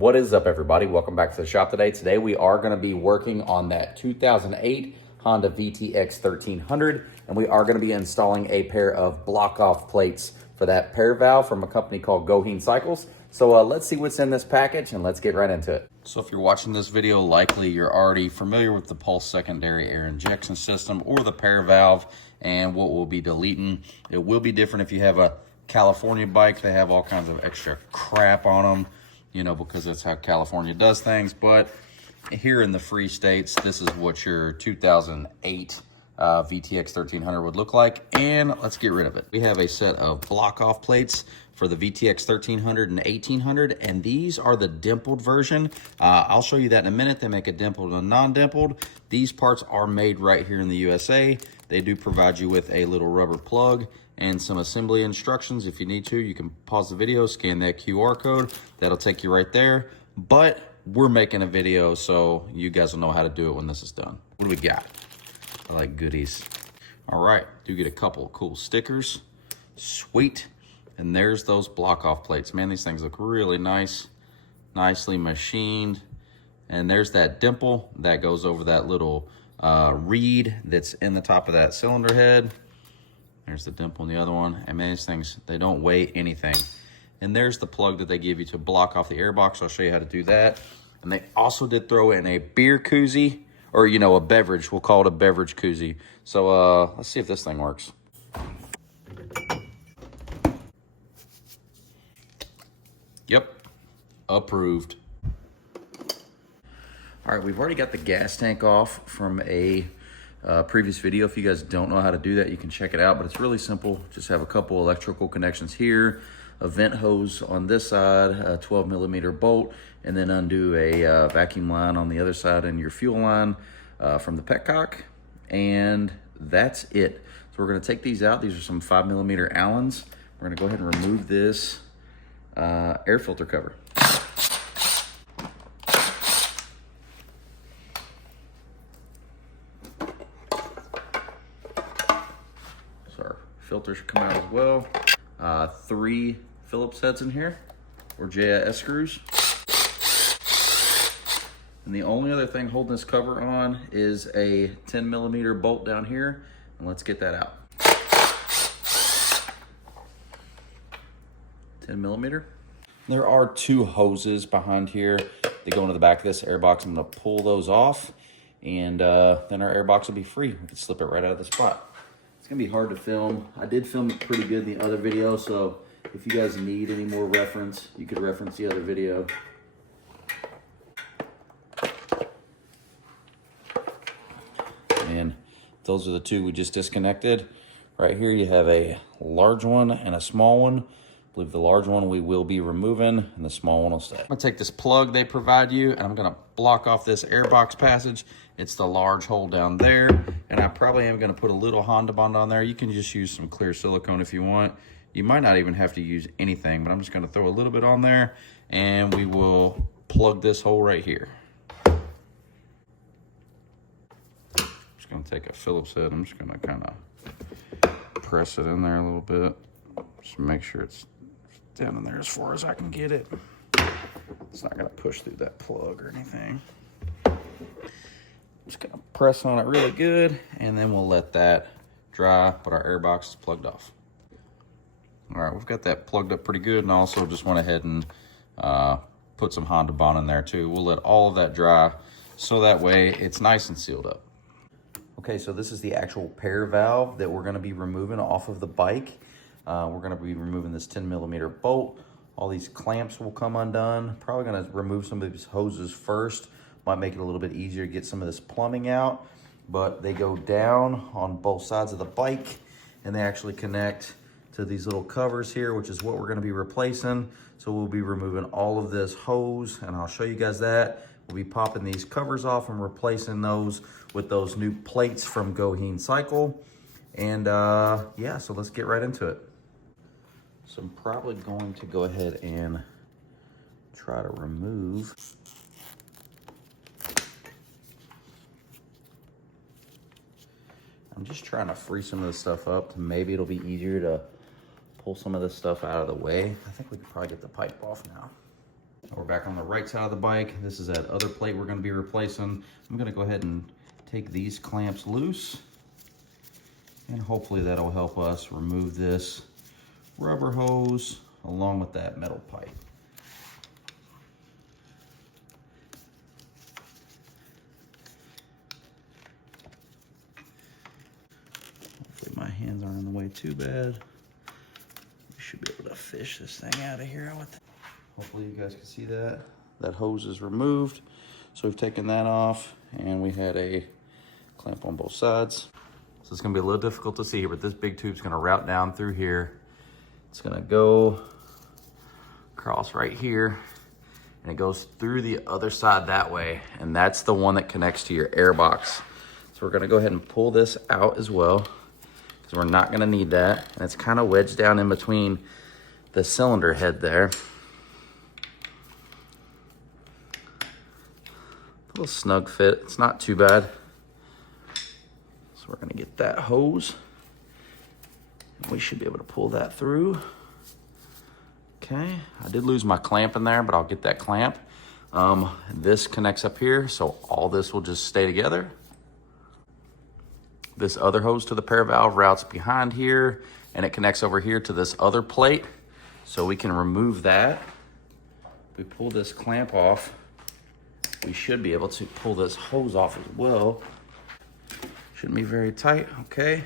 What is up, everybody? Welcome back to the shop today. Today we are going to be working on that 2008 Honda VTX 1300, and we are going to be installing a pair of block-off plates for that pair valve from a company called Goheen Cycles. So let's see what's in this package, and let's get right into it. So if you're watching this video, likely you're already familiar with the pulse secondary air injection system or the pair valve and what we'll be deleting. It will be different if you have a California bike. They have all kinds of extra crap on them, you know, because that's how California does things. But here in the free states, this is what your 2008 VTX 1300 would look like. And let's get rid of it. We have a set of block off plates for the VTX 1300 and 1800, and these are the dimpled version. I'll show you that in a minute. They make a dimpled and non-dimpled. These parts are made right here in the USA. They do provide you with a little rubber plug and some assembly instructions. If you need to, you can pause the video, scan that QR code. That'll take you right there. But we're making a video, so you guys will know how to do it when this is done. What do we got? I like goodies. All right, do get a couple of cool stickers. Sweet. And there's those block off plates. Man, these things look really nice, nicely machined. And there's that dimple that goes over that little reed that's in the top of that cylinder head. There's the dimple in the other one. And man, these things, they don't weigh anything. And there's the plug that they give you to block off the airbox. I'll show you how to do that. And they also did throw in a beer koozie, or, you know, a beverage. We'll call it a beverage koozie. So let's see if this thing works. Yep, approved. All right, we've already got the gas tank off from a previous video. If you guys don't know how to do that, you can check it out, but it's really simple. Just have a couple electrical connections here, a vent hose on this side, a 12mm bolt, and then undo a vacuum line on the other side and your fuel line from the petcock, and that's it. So we're gonna take these out. These are some 5mm Allens. We're gonna go ahead and remove this air filter cover. So our filter should come out as well. 3 Phillips heads in here, or JIS screws. And the only other thing holding this cover on is a 10mm bolt down here, and let's get that out. 10mm. There are 2 hoses behind here. They go into the back of this airbox. I'm gonna pull those off, and then our airbox will be free. We can slip it right out of the spot. It's gonna be hard to film. I did film it pretty good in the other video, so if you guys need any more reference, you could reference the other video. And those are the 2 we just disconnected. Right here you have a large one and a small one. I believe the large one we will be removing, and the small one will stay. I'm gonna take this plug they provide you, and I'm gonna block off this airbox passage. It's the large hole down there, and I probably am gonna put a little Honda Bond on there. You can just use some clear silicone if you want. You might not even have to use anything, but I'm just gonna throw a little bit on there, and we will plug this hole right here. Just gonna take a Phillips head. I'm just gonna kind of press it in there a little bit. Just make sure it's down in there as far as I can get it. It's not gonna push through that plug or anything. Just gonna press on it really good, and then we'll let that dry, but our airbox is plugged off. All right, we've got that plugged up pretty good, and also just went ahead and put some Honda Bond in there too. We'll let all of that dry, so that way it's nice and sealed up. Okay, so this is the actual pair valve that we're gonna be removing off of the bike. We're gonna be removing this 10mm bolt. All these clamps will come undone. Probably gonna remove some of these hoses first. Might make it a little bit easier to get some of this plumbing out, but they go down on both sides of the bike, and they actually connect to these little covers here, which is what we're gonna be replacing. So we'll be removing all of this hose, and I'll show you guys that. We'll be popping these covers off and replacing those with those new plates from Goheen Cycle. And yeah, so let's get right into it. So I'm probably going to go ahead and try to remove I'm just trying to free some of this stuff up. Maybe it'll be easier to pull some of this stuff out of the way. I think we could probably get the pipe off now. We're back on the right side of the bike. This is that other plate we're gonna be replacing. I'm gonna go ahead and take these clamps loose, and hopefully that'll help us remove this rubber hose along with that metal pipe. Hopefully my hands aren't in the way too bad. We should be able to fish this thing out of here with it. Hopefully you guys can see that. That hose is removed. So we've taken that off, and we had a clamp on both sides. So it's gonna be a little difficult to see here, but this big tube's gonna route down through here. It's gonna go across right here, and it goes through the other side that way, and that's the one that connects to your airbox. So we're gonna go ahead and pull this out as well, because we're not gonna need that. And it's kind of wedged down in between the cylinder head there. A little snug fit, it's not too bad. So we're gonna get that hose. We should be able to pull that through. Okay, I did lose my clamp in there, but I'll get that clamp. This connects up here, so all this will just stay together. This other hose to the pair valve routes behind here, and it connects over here to this other plate. So we can remove that. If we pull this clamp off, we should be able to pull this hose off as well. Shouldn't be very tight, okay.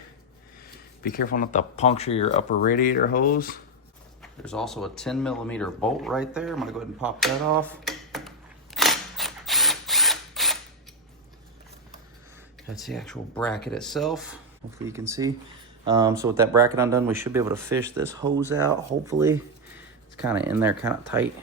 Be careful not to puncture your upper radiator hose. There's also a 10mm bolt right there. I'm gonna go ahead and pop that off. That's the actual bracket itself. Hopefully you can see. So with that bracket undone, we should be able to fish this hose out, hopefully. It's kind of in there, kind of tight.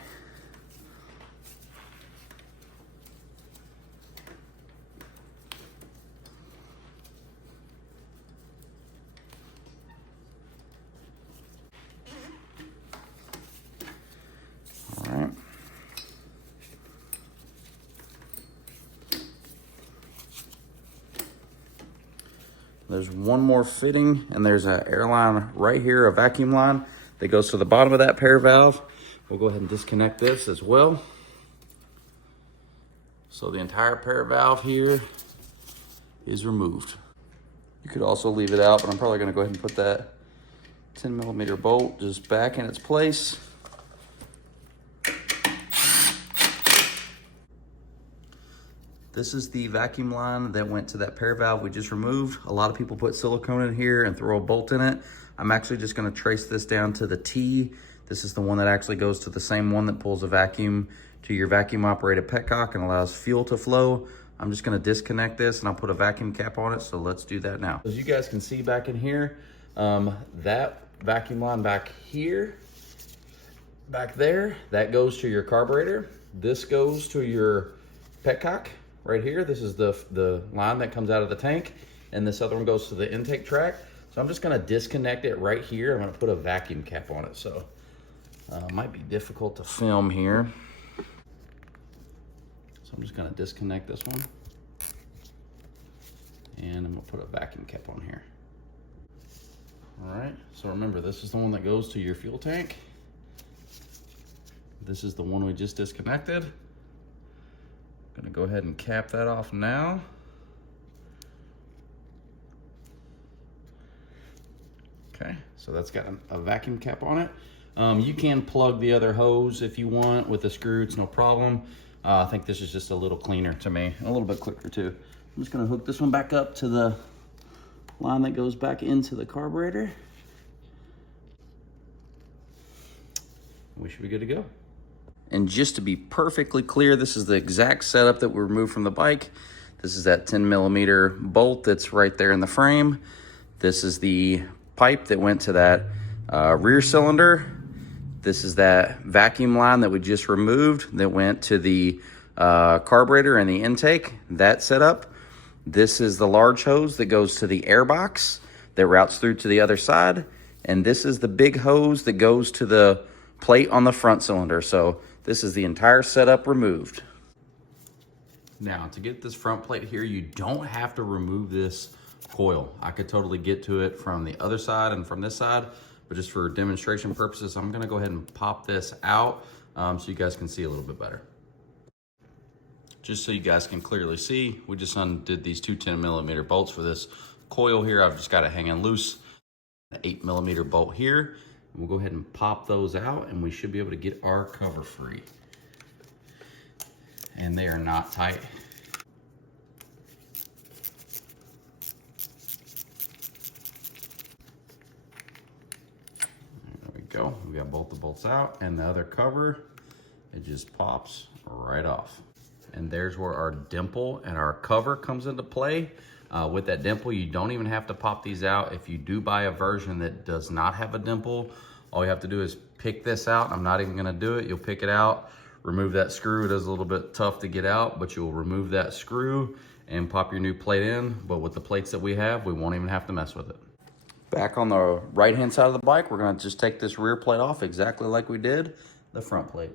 All right. There's one more fitting, and there's an air line right here, a vacuum line that goes to the bottom of that pair valve. We'll go ahead and disconnect this as well. So the entire pair valve here is removed. You could also leave it out, but I'm probably gonna go ahead and put that 10mm bolt just back in its place. This is the vacuum line that went to that pair valve we just removed. A lot of people put silicone in here and throw a bolt in it. I'm actually just gonna trace this down to the T. This is the one that actually goes to the same one that pulls a vacuum to your vacuum operated petcock and allows fuel to flow. I'm just gonna disconnect this and I'll put a vacuum cap on it, so let's do that now. As you guys can see back in here, that vacuum line back here, back there, that goes to your carburetor. This goes to your petcock. Right here, this is the line that comes out of the tank, and this other one goes to the intake track. So I'm just gonna disconnect it right here. I'm gonna put a vacuum cap on it, so might be difficult to film here. So I'm just gonna disconnect this one, and I'm gonna put a vacuum cap on here. All right, so remember, this is the one that goes to your fuel tank. This is the one we just disconnected. Gonna go ahead and cap that off now. Okay, so that's got a vacuum cap on it. You can plug the other hose if you want with a screw, it's no problem. I think this is just a little cleaner to me, and a little bit quicker too. I'm just gonna hook this one back up to the line that goes back into the carburetor. We should be good to go. And just to be perfectly clear, this is the exact setup that we removed from the bike. This is that 10mm bolt that's right there in the frame. This is the pipe that went to that rear cylinder. This is that vacuum line that we just removed that went to the carburetor and the intake, that setup. This is the large hose that goes to the airbox that routes through to the other side. And this is the big hose that goes to the plate on the front cylinder. So this is the entire setup removed. Now, to get this front plate here, you don't have to remove this coil. I could totally get to it from the other side and from this side, but just for demonstration purposes, I'm gonna go ahead and pop this out. so you guys can see a little bit better. Just so you guys can clearly see, we just undid these two 10mm bolts for this coil here. I've just got it hanging loose. An 8mm bolt here. We'll go ahead and pop those out and we should be able to get our cover free. And they are not tight. There we go. We got both the bolts out and the other cover, it just pops right off. And there's where our dimple and our cover comes into play. With that dimple, you don't even have to pop these out. If you do buy a version that does not have a dimple, all you have to do is pick this out. I'm not even gonna do it. You'll pick it out, remove that screw. It is a little bit tough to get out, but you'll remove that screw and pop your new plate in. But with the plates that we have, we won't even have to mess with it. Back on the right-hand side of the bike, we're gonna just take this rear plate off exactly like we did the front plate.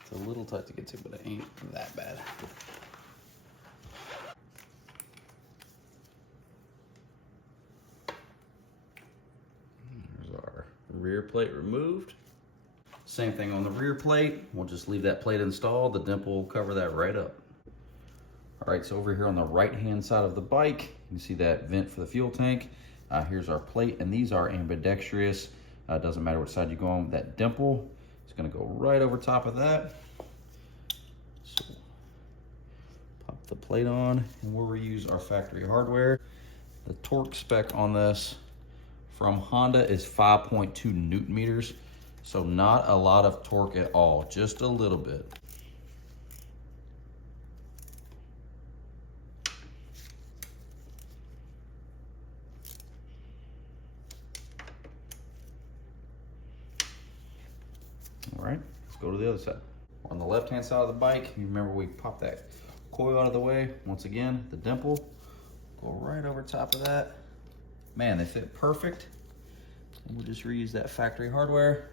It's a little tight to get to, but it ain't that bad. There's our rear plate removed. Same thing on the rear plate. We'll just leave that plate installed. The dimple will cover that right up. All right, so over here on the right-hand side of the bike, you can see that vent for the fuel tank. Here's our plate, and these are ambidextrous. Doesn't matter which side you go on. That dimple is gonna go right over top of that. So pop the plate on, and we'll reuse our factory hardware. The torque spec on this from Honda is 5.2 Newton meters. So not a lot of torque at all, just a little bit. All right, let's go to the other side. On the left-hand side of the bike, you remember we popped that coil out of the way. Once again, the dimple, go right over top of that. Man, they fit perfect. And we'll just reuse that factory hardware.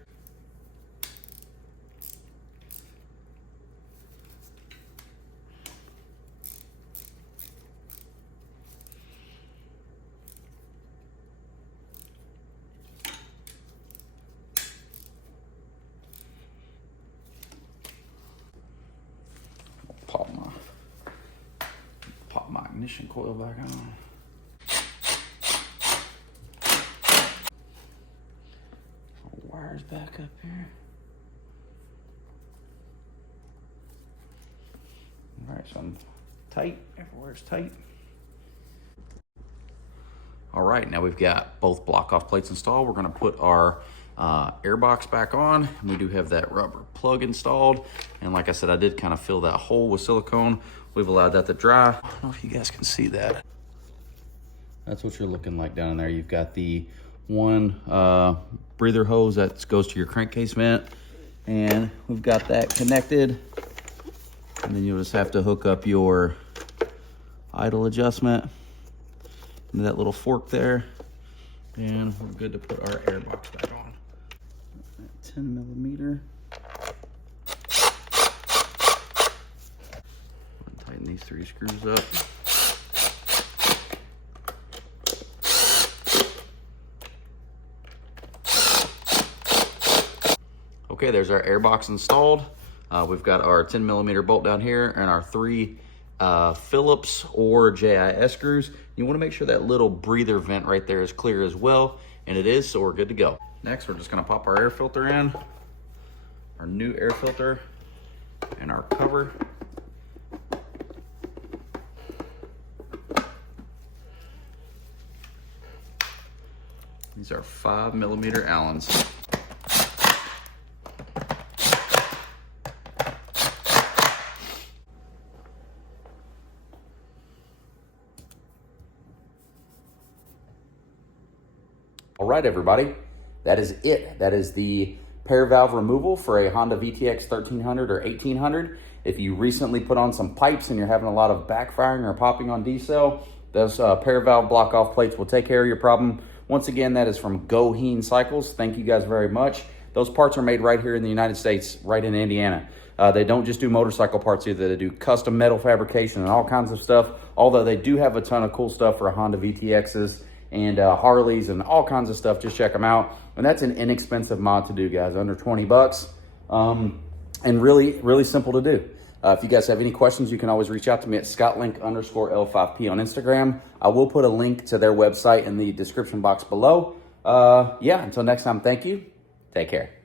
Pop my ignition coil back on. Wires back up here. All right, so I'm tight, everywhere's tight. All right, now we've got both block off plates installed. We're gonna put our airbox back on. We do have that rubber plug installed. And like I said, I did kind of fill that hole with silicone. We've allowed that to dry. I don't know if you guys can see that. That's what you're looking like down there. You've got the one breather hose that goes to your crankcase vent. And we've got that connected. And then you'll just have to hook up your idle adjustment into that little fork there. And we're good to put our airbox back on. 10mm. Tighten these 3 screws up. Okay, there's our airbox installed. We've got our 10mm bolt down here and our 3 Phillips or JIS screws. You want to make sure that little breather vent right there is clear as well, and it is, so we're good to go. Next, we're just going to pop our air filter in, our new air filter, and our cover. These are 5mm Allens. All right, everybody, that is it. That is the pair valve removal for a Honda VTX 1300 or 1800. If you recently put on some pipes and you're having a lot of backfiring or popping on D-cell, those pair valve block off plates will take care of your problem. Once again, that is from Goheen Cycles. Thank you guys very much. Those parts are made right here in the United States, right in Indiana. They don't just do motorcycle parts either. They do custom metal fabrication and all kinds of stuff, although they do have a ton of cool stuff for Honda VTXs and Harleys and all kinds of stuff. Just check them out. And that's an inexpensive mod to do, guys, under 20 bucks. And really, really simple to do. If you guys have any questions, you can always reach out to me at scottlink_L5P on Instagram. I will put a link to their website in the description box below. Yeah, until next time, thank you. Take care.